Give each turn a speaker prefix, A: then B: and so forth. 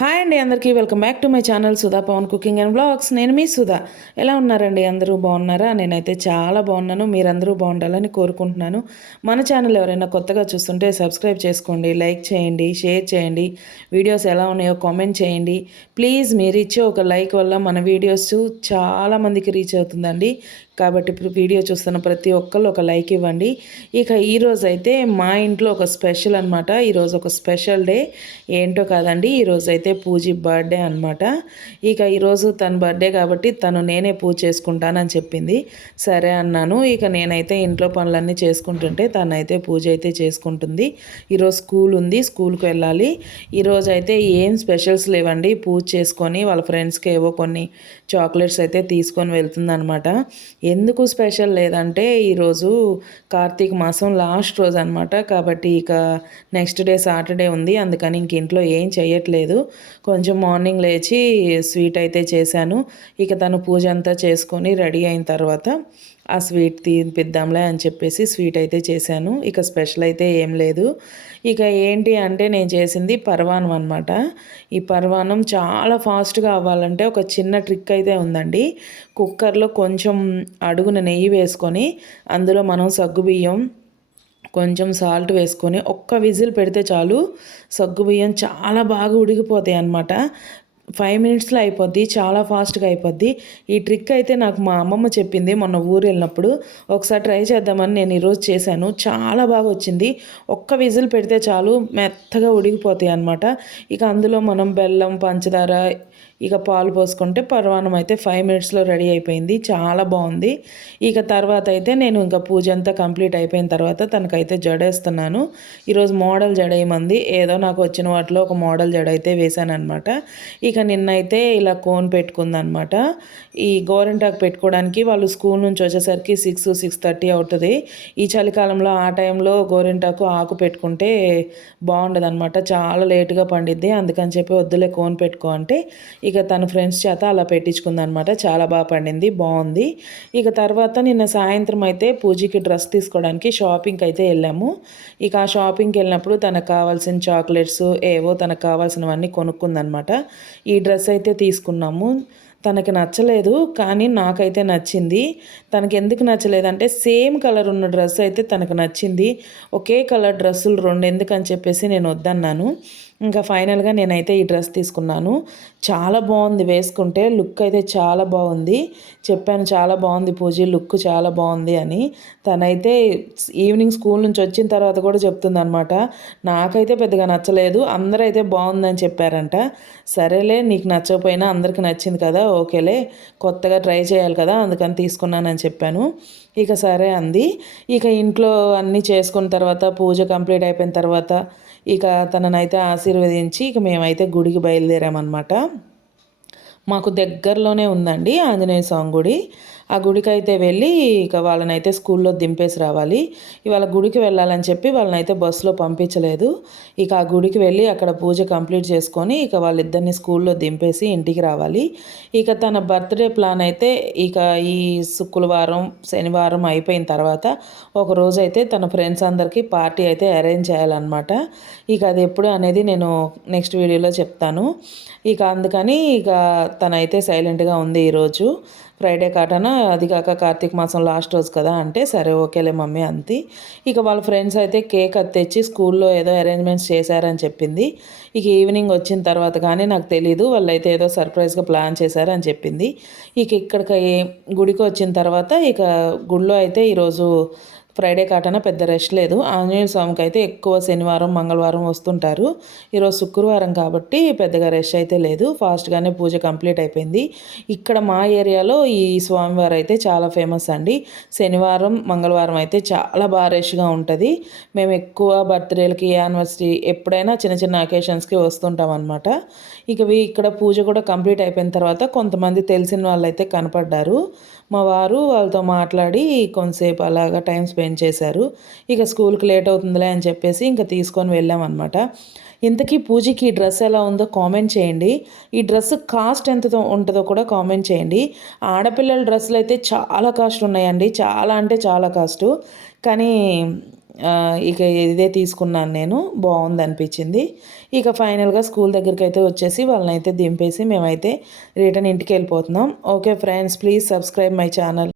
A: Hi అండి అందరికీ welcome back to my channel Sudha Pawan cooking and blogs. నేను మీ సుధా. ఎలా ఉన్నారండి అందరూ? బాగున్నారా? నేనైతే చాలా బాగున్నాను. మీరందరూ బాగుండాలని కోరుకుంటున్నాను. మన ఛానల్ ఎవరైనా కొత్తగా చూస్తుంటే సబ్స్క్రైబ్ చేసుకోండి లైక్ చేయండి షేర్ చేయండి. వీడియోస్ ఎలా ఉన్నాయో కామెంట్ చేయండి. ప్లీజ్ మీరు ఇచ్చే ఒక లైక్ వల్ల మన వీడియోస్ చాలా మందికి రీచ్ అవుతుందండి. కాబట్టి ఇప్పుడు వీడియో చూస్తున్న ప్రతి ఒక్కళ్ళు ఒక లైక్ ఇవ్వండి. ఇక ఈరోజు అయితే మా ఇంట్లో ఒక స్పెషల్ అనమాట ఈరోజు ఒక స్పెషల్ డే. ఏంటో కాదండి ఈరోజు అయితే అయితే పూజ బర్త్డే అనమాట ఇక ఈరోజు తన బర్త్డే కాబట్టి తను నేనే పూజ చేసుకుంటానని చెప్పింది. సరే అన్నాను. ఇక నేనైతే ఇంట్లో పనులన్నీ చేసుకుంటుంటే తనైతే పూజ అయితే చేసుకుంటుంది. ఈరోజు స్కూల్ ఉంది. స్కూల్కి వెళ్ళాలి. ఈరోజు అయితే ఏం స్పెషల్స్ లేవండి. పూజ చేసుకొని వాళ్ళ ఫ్రెండ్స్కి ఏవో కొన్ని చాక్లెట్స్ అయితే తీసుకొని వెళ్తుందనమాట ఎందుకు స్పెషల్ లేదంటే ఈరోజు కార్తీక మాసం లాస్ట్ రోజు అనమాట కాబట్టి ఇక నెక్స్ట్ డే సాటర్డే ఉంది. అందుకని ఇంక ఇంట్లో ఏం చేయట్లేదు కొంచెం మార్నింగ్ లేచి స్వీట్ అయితే చేశాను. ఇక తను పూజ అంతా చేసుకొని రెడీ అయిన తర్వాత ఆ స్వీట్ తీపిద్దాంలే అని చెప్పేసి స్వీట్ అయితే చేశాను. ఇక స్పెషల్ అయితే ఏం లేదు. ఇక ఏంటి అంటే నేను చేసింది పర్వాణం అనమాట ఈ పర్వాణం చాలా ఫాస్ట్గా అవ్వాలంటే ఒక చిన్న ట్రిక్ అయితే ఉందండి. కుక్కర్లో కొంచెం అడుగున నెయ్యి వేసుకొని అందులో మనం సగ్గుబియ్యం కొంచెం సాల్ట్ వేసుకొని ఒక్క విజిల్ పెడితే చాలు సగ్గుబియ్యం చాలా బాగా ఉడికిపోతాయి అన్నమాట. ఫైవ్ మినిట్స్లో అయిపోద్ది చాలా ఫాస్ట్గా అయిపోద్ది. ఈ ట్రిక్ అయితే నాకు మా అమ్మమ్మ చెప్పింది మొన్న ఊరు వెళ్ళినప్పుడు. ఒకసారి ట్రై చేద్దామని నేను ఈరోజు చేశాను. చాలా బాగా వచ్చింది. ఒక్క విజిల్ పెడితే చాలు మెత్తగా ఉడికిపోతాయి అనమాట ఇక అందులో మనం బెల్లం పంచదార ఇక పాలు పోసుకుంటే పర్వాణం అయితే ఫైవ్ మినిట్స్లో రెడీ అయిపోయింది. చాలా బాగుంది. ఇక తర్వాత అయితే నేను ఇంకా పూజ అంతా కంప్లీట్ అయిపోయిన తర్వాత తనకైతే జడేస్తున్నాను. ఈరోజు మోడల్ జడేయమంది. ఏదో నాకు వచ్చిన వాటిలో ఒక మోడల్ జడ అయితే వేశాను అనమాట ఇక నిన్నైతే ఇలా కోన్ పెట్టుకుందనమాట ఈ గోరెంటాకు పెట్టుకోవడానికి వాళ్ళు స్కూల్ నుంచి వచ్చేసరికి సిక్స్ సిక్స్ థర్టీ అవుతుంది. ఈ చలికాలంలో ఆ టైంలో గోరెంటాకు ఆకు పెట్టుకుంటే బాగుండదు అనమాట చాలా లేటుగా పండిద్ది. అందుకని చెప్పి వద్దులే కోన్ పెట్టుకో అంటే ఇక ఇక తన ఫ్రెండ్స్ చేత అలా పెట్టించుకుందనమాట. చాలా బాగా పండింది బాగుంది. ఇక తర్వాత నిన్న సాయంత్రం అయితే పూజకి డ్రెస్ తీసుకోవడానికి షాపింగ్కి అయితే వెళ్ళాము. ఇక ఆ షాపింగ్కి వెళ్ళినప్పుడు తనకు కావాల్సిన చాక్లెట్స్ ఏవో తనకు కావాల్సినవన్నీ కొనుక్కుందనమాట. ఈ డ్రెస్ అయితే తీసుకున్నాము. తనకి నచ్చలేదు కానీ నాకైతే నచ్చింది. తనకి ఎందుకు నచ్చలేదంటే సేమ్ కలర్ ఉన్న డ్రెస్ అయితే తనకు నచ్చింది. ఒకే కలర్ డ్రెస్సులు రెండు ఎందుకని చెప్పేసి నేను వద్దన్నాను. ఇంకా ఫైనల్గా నేనైతే ఈ డ్రెస్ తీసుకున్నాను. చాలా బాగుంది వేసుకుంటే లుక్ అయితే చాలా బాగుంది. చెప్పాను చాలా బాగుంది పూజ లుక్ చాలా బాగుంది అని. తనైతే ఈవినింగ్ స్కూల్ నుంచి వచ్చిన తర్వాత కూడా చెప్తుంది అనమాట నాకైతే పెద్దగా నచ్చలేదు అందరూ అయితే బాగుందని చెప్పారంట. సరేలే నీకు నచ్చకపోయినా అందరికి నచ్చింది కదా ఓకేలే కొత్తగా ట్రై చేయాలి కదా అందుకని తీసుకున్నానని చెప్పాను. ఇక సరే అంది. ఇక ఇంట్లో అన్నీ చేసుకున్న తర్వాత పూజ కంప్లీట్ అయిపోయిన తర్వాత ఇక తననైతే ఆశీర్వదించి ఇక మేమైతే గుడికి బయలుదేరామన్నమాట. మాకు దగ్గరలోనే ఉందండి ఆంజనేయ స్వామి గుడి. ఆ గుడికి అయితే వెళ్ళి ఇక వాళ్ళనైతే స్కూల్లో దింపేసి రావాలి. ఇవాళ గుడికి వెళ్ళాలని చెప్పి వాళ్ళనైతే బస్సులో పంపించలేదు. ఇక ఆ గుడికి వెళ్ళి అక్కడ పూజ కంప్లీట్ చేసుకొని ఇక వాళ్ళిద్దరిని స్కూల్లో దింపేసి ఇంటికి రావాలి. ఇక తన బర్త్డే ప్లాన్ అయితే ఇక ఈ శుక్రవారం శనివారం అయిపోయిన తర్వాత ఒక రోజు అయితే తన ఫ్రెండ్స్ అందరికీ పార్టీ అయితే అరేంజ్ చేయాలన్నమాట. ఇక అది ఎప్పుడు అనేది నేను నెక్స్ట్ వీడియోలో చెప్తాను. ఇక అందుకని ఇక తనైతే సైలెంట్గా ఉంది ఈరోజు. ఫ్రైడే కాటన? అది కాక కార్తీక మాసం లాస్ట్ రోజు కదా అంటే సరే ఓకేలే మమ్మీ అంతి ఇక వాళ్ళ ఫ్రెండ్స్ అయితే కేక్ అది తెచ్చి స్కూల్లో ఏదో అరేంజ్మెంట్స్ చేశారని చెప్పింది. ఇక ఈవినింగ్ వచ్చిన తర్వాత కానీ నాకు తెలీదు వాళ్ళు అయితే ఏదో సర్ప్రైజ్గా ప్లాన్ చేశారని చెప్పింది. ఇక ఇక్కడికి గుడికి వచ్చిన తర్వాత ఇక గుడిలో అయితే ఈరోజు ఫ్రైడే కాటన పెద్ద రష్ లేదు. ఆంజనేయ స్వామికి అయితే ఎక్కువ శనివారం మంగళవారం వస్తుంటారు. ఈరోజు శుక్రవారం కాబట్టి పెద్దగా రష్ అయితే లేదు. ఫాస్ట్గానే పూజ కంప్లీట్ అయిపోయింది. ఇక్కడ మా ఏరియాలో ఈ స్వామివారు అయితే చాలా ఫేమస్ అండి. శనివారం మంగళవారం అయితే చాలా బాగా రష్గా ఉంటుంది. మేము ఎక్కువ బర్త్డేలకి యానివర్సరీ ఎప్పుడైనా చిన్న చిన్న అకేషన్స్కి వస్తుంటాం అనమాట ఇక ఇక్కడ పూజ కూడా కంప్లీట్ అయిపోయిన తర్వాత కొంతమంది తెలిసిన వాళ్ళు అయితే కనపడ్డారు. మా వారు వాళ్ళతో మాట్లాడి కొంతసేపు అలాగా టైం స్పెండ్ చేశారు. ఇక స్కూల్కి లేట్ అవుతుందిలే అని చెప్పేసి ఇంకా తీసుకొని వెళ్ళామన్నమాట. ఇంతకీ పూజకి ఈ డ్రెస్ ఎలా ఉందో కామెంట్ చేయండి. ఈ డ్రెస్ కాస్ట్ ఎంత ఉంటుందో కూడా కామెంట్ చేయండి. ఆడపిల్లల డ్రెస్సులు అయితే చాలా కాస్ట్ ఉన్నాయండి చాలా అంటే చాలా కాస్ట్. కానీ ఇక ఇదే తీసుకున్నాను నేను. బాగుంది అనిపించింది. ఇక ఫైనల్గా స్కూల్ దగ్గరికి అయితే వచ్చేసి వాళ్ళని అయితే దింపేసి మేమైతే రిటర్న్ ఇంటికి వెళ్ళిపోతున్నాం. Okay friends please subscribe my channel.